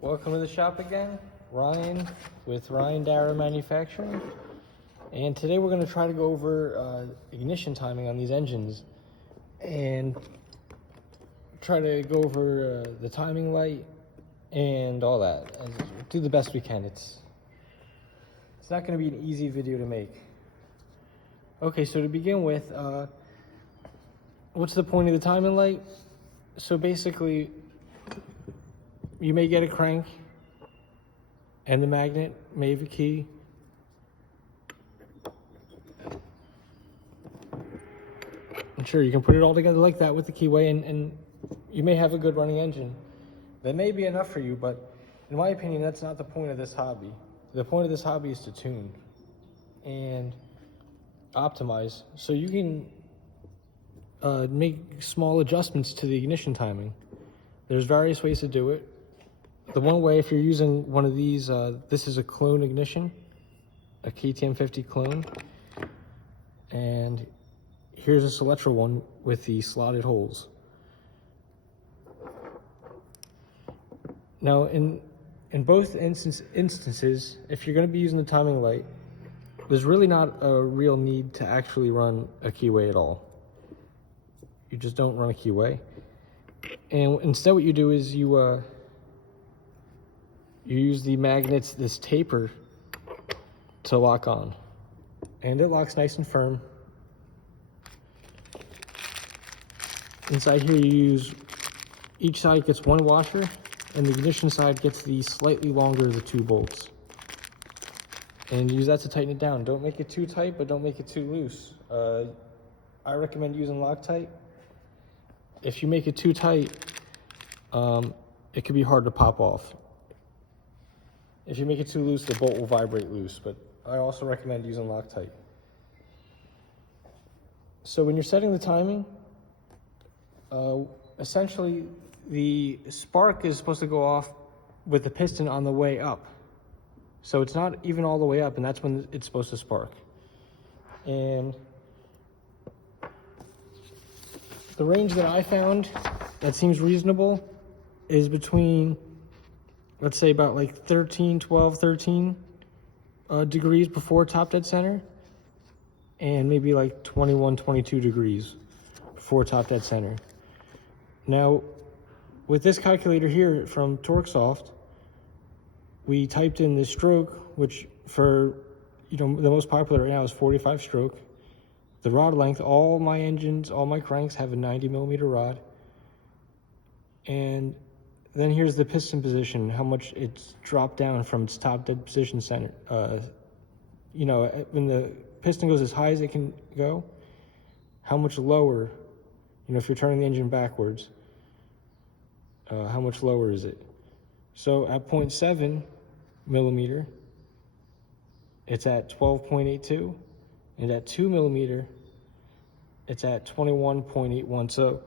Welcome to the shop again. Ryan with Ryan Darrow Manufacturing. And today we're going to try to go over ignition timing on these engines and try to go over the timing light and all that. And do the best we can. It's not going to be an easy video to make. Okay, so to begin with, what's the point of the timing light? So basically, you may get a crank and the magnet may have a key. And sure, you can put it all together like that with the keyway and you may have a good running engine. That may be enough for you, but in my opinion, that's not the point of this hobby. The point of this hobby is to tune and optimize so you can make small adjustments to the ignition timing. There's various ways to do it. The one way, if you're using one of these, this is a clone ignition, a KTM50 clone. And here's a Selectra one with the slotted holes. Now, in both instances, if you're going to be using the timing light, there's really not a real need to actually run a keyway at all. You just don't run a keyway. And instead what you do is you use the magnets, this taper, to lock on. And it locks nice and firm. Inside here you use, each side gets one washer, and the ignition side gets the slightly longer of the two bolts. And use that to tighten it down. Don't make it too tight, but don't make it too loose. I recommend using Loctite. If you make it too tight, it could be hard to pop off. If you make it too loose, the bolt will vibrate loose, but I also recommend using Loctite. So when you're setting the timing, essentially the spark is supposed to go off with the piston on the way up. So it's not even all the way up, and that's when it's supposed to spark. And the range that I found that seems reasonable is between, let's say, about like 13 degrees before top dead center, and maybe like 21, 22 degrees before top dead center. Now, with this calculator here from TorqueSoft, we typed in the stroke, which for, the most popular right now is 45 stroke. The rod length, all my engines, all my cranks have a 90mm rod. And then here's the piston position, how much it's dropped down from its top dead position center. When the piston goes as high as it can go, how much lower, if you're turning the engine backwards, how much lower is it? So at 0.7mm, it's at 12.82, and at 2mm, it's at 21.81. So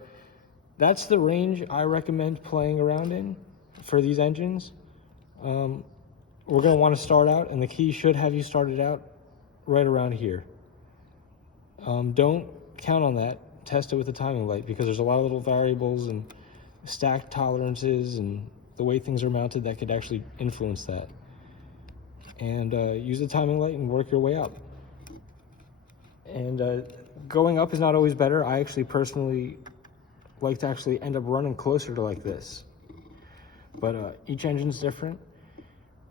that's the range I recommend playing around in for these engines. We're going to want to start out, and the key should have you started out right around here. Don't count on that. Test it with the timing light, because there's a lot of little variables and stack tolerances and the way things are mounted that could actually influence that. And use the timing light and work your way up. And going up is not always better. I actually personally like to actually end up running closer to like this. But each engine's different.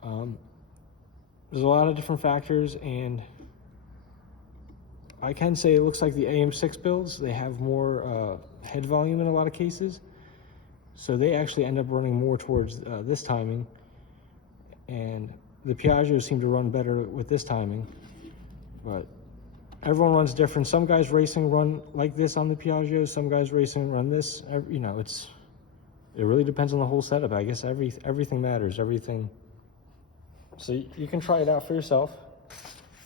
There's a lot of different factors, and I can say it looks like the AM6 builds, they have more head volume in a lot of cases. So they actually end up running more towards this timing. And the Piaggios seem to run better with this timing. But everyone runs different. Some guys racing run like this on the Piaggio. Some guys racing run this. It really depends on the whole setup. I guess everything matters. Everything. So you can try it out for yourself.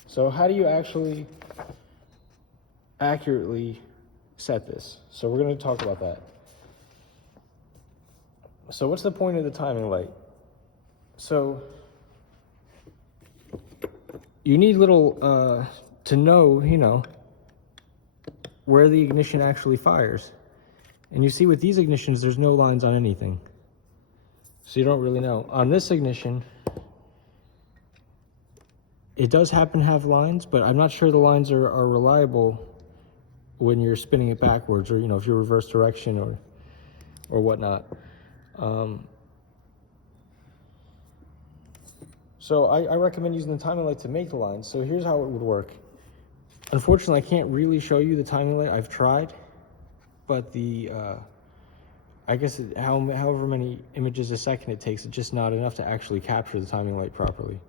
So how do you actually accurately set this? So we're going to talk about that. So what's the point of the timing light? So you need little to know, where the ignition actually fires. And you see with these ignitions, there's no lines on anything. So you don't really know. On this ignition, it does happen to have lines, but I'm not sure the lines are reliable when you're spinning it backwards, or if you're reverse direction or whatnot. So I recommend using the timing light to make the lines. So here's how it would work. Unfortunately, I can't really show you the timing light. I've tried, but I guess however many images a second it takes, it's just not enough to actually capture the timing light properly.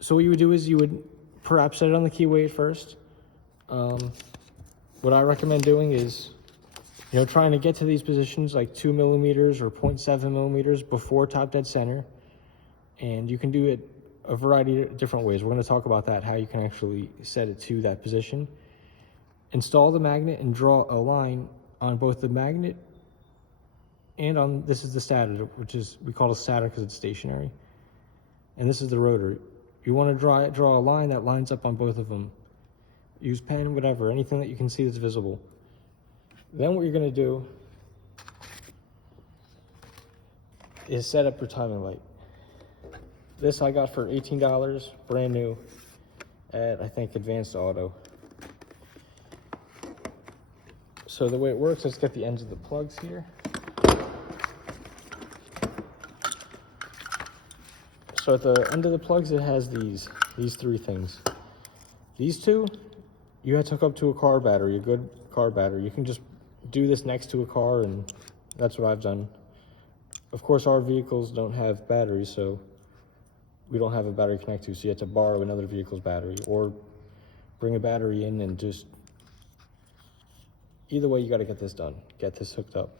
So what you would do is you would perhaps set it on the keyway at first. What I recommend doing is, trying to get to these positions like 2 millimeters or 0.7 millimeters before top dead center. And you can do it a variety of different ways. We're going to talk about that, how you can actually set it to that position. Install the magnet and draw a line on both the magnet and on, this is the stator, which is, we call it a stator because it's stationary. And this is the rotor. You want to draw a line that lines up on both of them. Use pen, whatever, anything that you can see that's visible. Then what you're going to do is set up your timing light. This I got for $18, brand new, at I think Advanced Auto. So the way it works, let's get the ends of the plugs here. So at the end of the plugs, it has these three things. These two, you have to hook up to a car battery, a good car battery. You can just do this next to a car, and that's what I've done. Of course, our vehicles don't have batteries, so we don't have a battery to connect to, so you have to borrow another vehicle's battery or bring a battery in, and just, either way, you got to get this done, get this hooked up.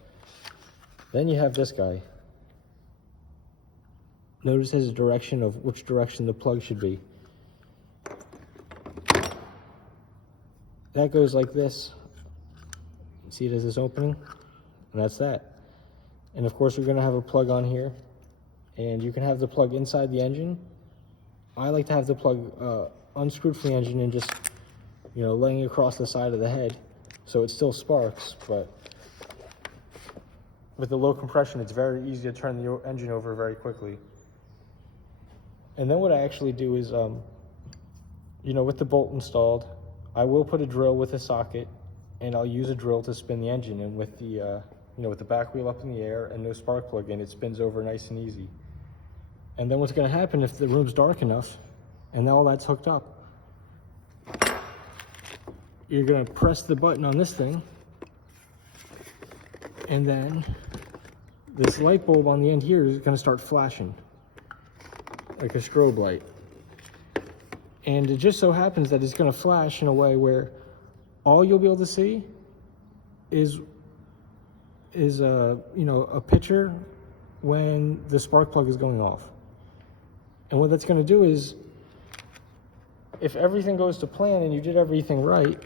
Then you have this guy. Notice there's a direction of which direction the plug should be. That goes like this. See it as this opening? And that's that. And of course, we're going to have a plug on here. And you can have the plug inside the engine. I like to have the plug unscrewed from the engine and just, laying across the side of the head. So it still sparks, but with the low compression, it's very easy to turn the engine over very quickly. And then what I actually do is, with the bolt installed, I will put a drill with a socket, and I'll use a drill to spin the engine. And with the, with the back wheel up in the air and no spark plug in, it spins over nice and easy. And then what's going to happen if the room's dark enough and all that's hooked up, you're going to press the button on this thing, and then this light bulb on the end here is going to start flashing like a strobe light. And it just so happens that it's going to flash in a way where all you'll be able to see is a picture when the spark plug is going off. And what that's going to do is, if everything goes to plan and you did everything right,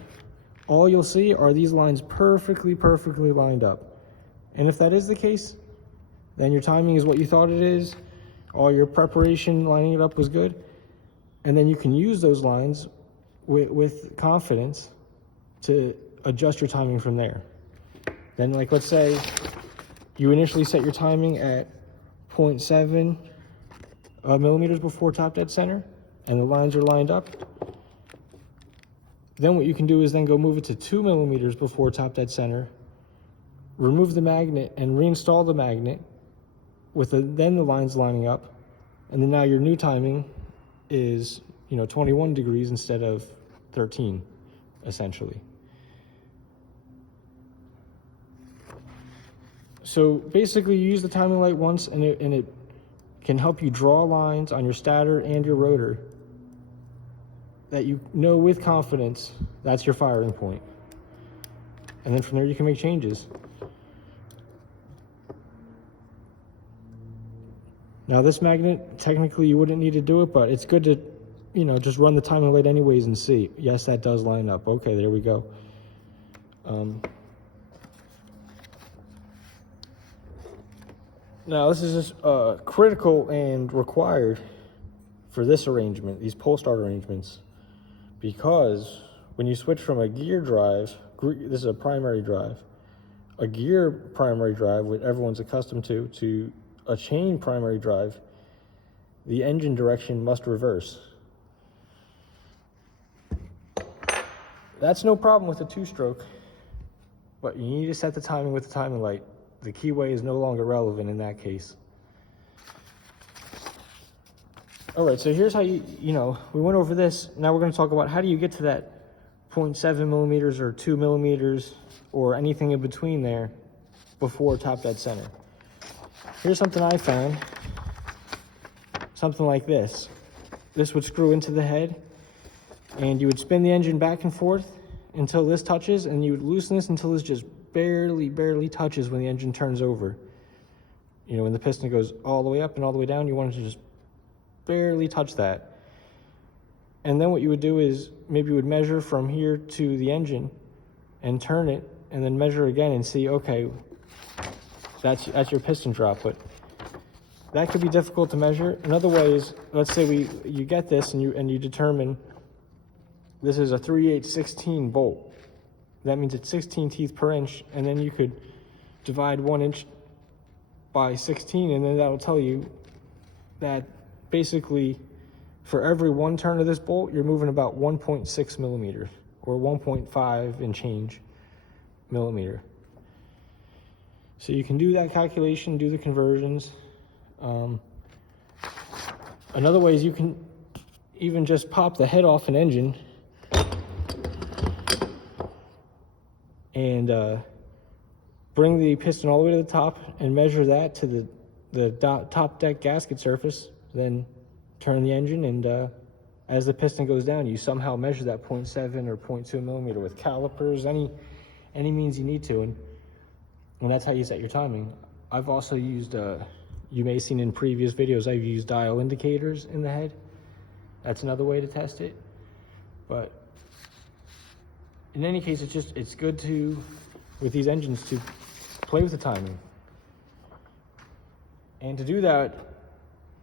all you'll see are these lines perfectly lined up. And if that is the case, then your timing is what you thought it is. All your preparation lining it up was good. And then you can use those lines with confidence to adjust your timing from there. Then, like, let's say you initially set your timing at 0.7 millimeters before top dead center, and the lines are lined up. Then what you can do is then go move it to 2 millimeters before top dead center, remove the magnet and reinstall the magnet with then the lines lining up, and then now your new timing is 21 degrees instead of 13, essentially. So basically, you use the timing light once, and it can help you draw lines on your stator and your rotor that with confidence that's your firing point. And then from there you can make changes. Now this magnet, technically you wouldn't need to do it, but it's good to, just run the timing light anyways and see. Yes, that does line up. Okay, there we go. Now this is just critical and required for this arrangement, these pole start arrangements, because when you switch from a gear drive, this is a primary drive, a gear primary drive, what everyone's accustomed to a chain primary drive, the engine direction must reverse. That's no problem with a two-stroke, but you need to set the timing with the timing light. The keyway is no longer relevant in that case. All right, so here's how we went over this. Now we're going to talk about how do you get to that 0.7 millimeters or 2 millimeters or anything in between there before top dead center. Here's something I found. Something like this. This would screw into the head, and you would spin the engine back and forth until this touches, and you would loosen this until this just barely touches when the engine turns over. You know, when the piston goes all the way up and all the way down, you want it to just barely touch that. And then what you would do is maybe you would measure from here to the engine and turn it, and then measure again and see, okay, that's your piston drop. But that could be difficult to measure. Another way is, let's say you get this and you determine this is a 3/8/16 bolt. That means it's 16 teeth per inch, and then you could divide 1 inch by 16, and then that'll tell you that basically for every 1 turn of this bolt, you're moving about 1.6 millimeters or 1.5 and change millimeter. So you can do that calculation, do the conversions. Another way is you can even just pop the head off an engine and bring the piston all the way to the top and measure that to the top deck gasket surface, then turn the engine, and as the piston goes down, you somehow measure that 0.7 or 0.2 millimeter with calipers, any means you need to, and that's how you set your timing. I've also used, you may have seen in previous videos, I've used dial indicators in the head. That's another way to test it. But in any case, it's good to, with these engines, to play with the timing. And to do that,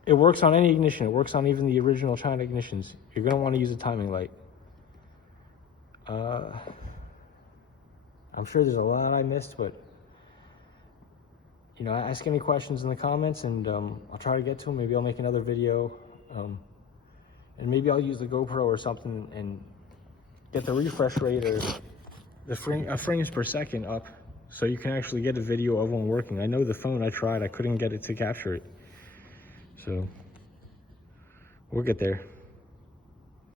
it works on any ignition. It works on even the original China ignitions. You're going to want to use a timing light. I'm sure there's a lot I missed, but ask any questions in the comments, and I'll try to get to them. Maybe I'll make another video, and maybe I'll use the GoPro or something and get the refresh rate or the frames per second up, so you can actually get a video of one working. I know the phone, I tried, I couldn't get it to capture it. So we'll get there.